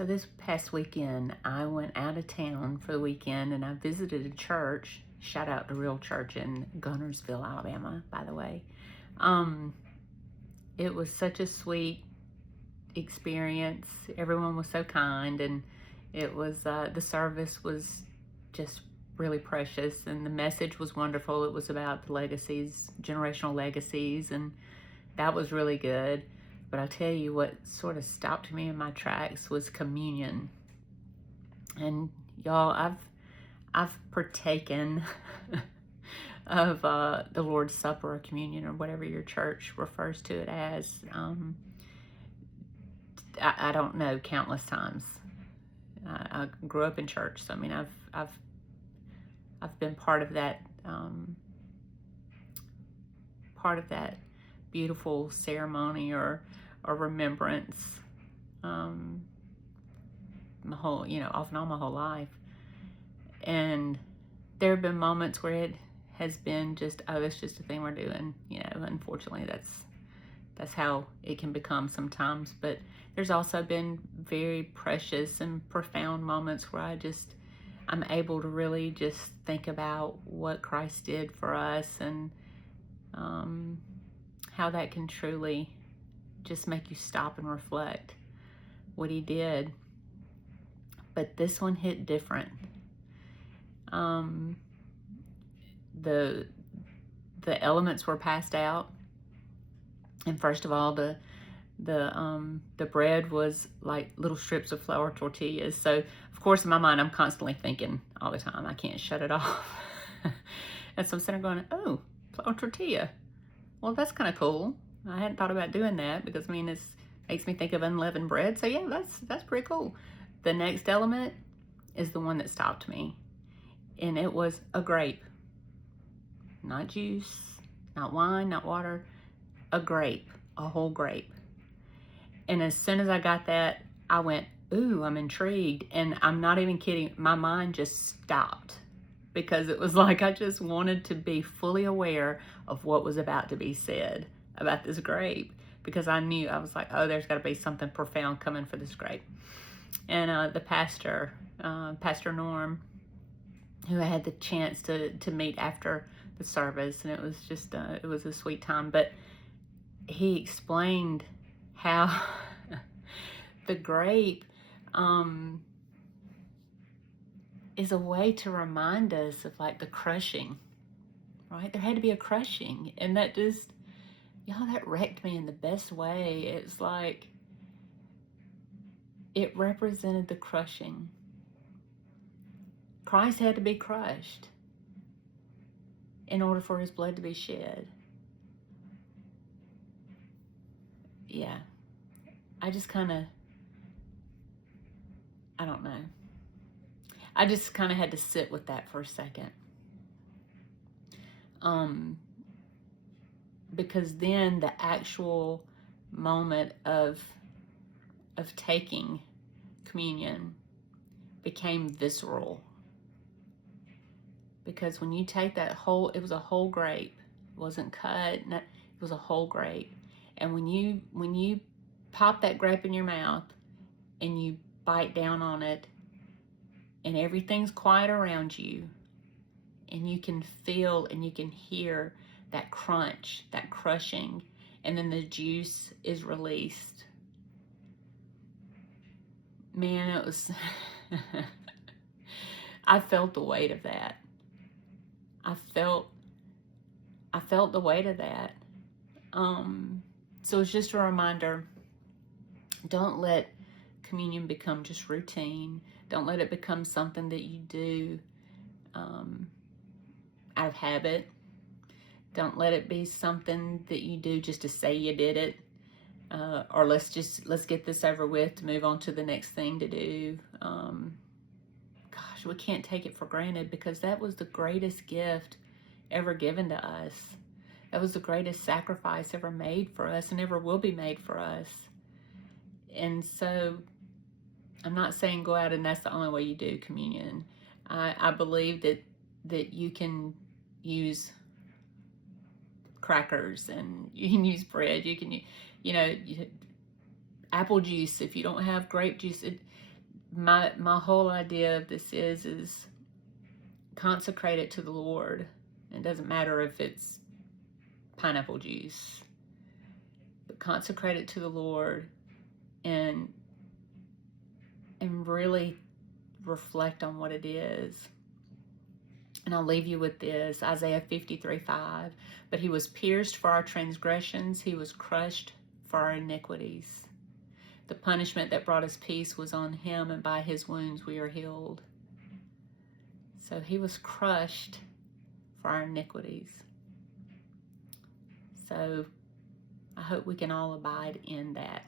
So this past weekend, I went out of town for the weekend and I visited a church. Shout out to Real Church in Guntersville, Alabama, by the way. Um, it was such a sweet experience. Everyone was so kind, and it was the service was just really precious, and the message was wonderful. It was about the legacies, generational legacies, and that was really good. But I tell you what sort of stopped me in my tracks was communion. And y'all, I've partaken of the Lord's Supper or communion or whatever your church refers to it as. I don't know, countless times. I grew up in church, so I mean, I've been part of that beautiful ceremony or remembrance, my whole, off and on my whole life. And there have been moments where it has been just, oh, it's just a thing we're doing. Unfortunately, that's how it can become sometimes. But there's also been very precious and profound moments where I'm able to really just think about what Christ did for us, and how that can truly just make you stop and reflect what he did. But this one hit different. The elements were passed out, and first of all, the bread was like little strips of flour tortillas. So of course in my mind I'm constantly thinking all the time, I can't shut it off. And so I'm sitting there going, oh, flour tortilla, well, that's kind of cool. I hadn't thought about doing that, because I mean, it makes me think of unleavened bread. So yeah, that's pretty cool. The next element is the one that stopped me, and it was a grape. Not juice, not wine, not water, a grape, a whole grape. And as soon as I got that, I went, ooh, I'm intrigued. And I'm not even kidding, my mind just stopped, because it was like I just wanted to be fully aware of what was about to be said about this grape, because I knew, I was like, oh, there's got to be something profound coming for this grape. And the pastor, Pastor Norm, who I had the chance to meet after the service, and it was just, it was a sweet time. But he explained how the grape is a way to remind us of like the crushing, right? There had to be a crushing, and that just, y'all, that wrecked me in the best way. It's like it represented the crushing. Christ had to be crushed in order for his blood to be shed. Yeah, I just kind of, I don't know. I just kind of had to sit with that for a second. Because then the actual moment of taking communion became visceral. Because when you take that whole, it was a whole grape, it wasn't cut, it was a whole grape. And when you pop that grape in your mouth and you bite down on it, and everything's quiet around you, and you can feel and you can hear that crunch, that crushing, and then the juice is released. Man, it was, I felt the weight of that. I felt the weight of that. So it's just a reminder, don't let communion become just routine. Don't let it become something that you do out of habit. Don't let it be something that you do just to say you did it, or let's get this over with to move on to the next thing to do. Gosh, we can't take it for granted, because that was the greatest gift ever given to us. That was the greatest sacrifice ever made for us, and ever will be made for us. And so I'm not saying go out and that's the only way you do communion. I believe that you can use crackers, and you can use bread. You can, apple juice if you don't have grape juice. my whole idea of this is consecrate it to the Lord. It doesn't matter if it's pineapple juice, but consecrate it to the Lord and really reflect on what it is. And I'll leave you with this, Isaiah 53:5. But he was pierced for our transgressions, he was crushed for our iniquities. The punishment that brought us peace was on him, and by his wounds we are healed. So he was crushed for our iniquities. So I hope we can all abide in that.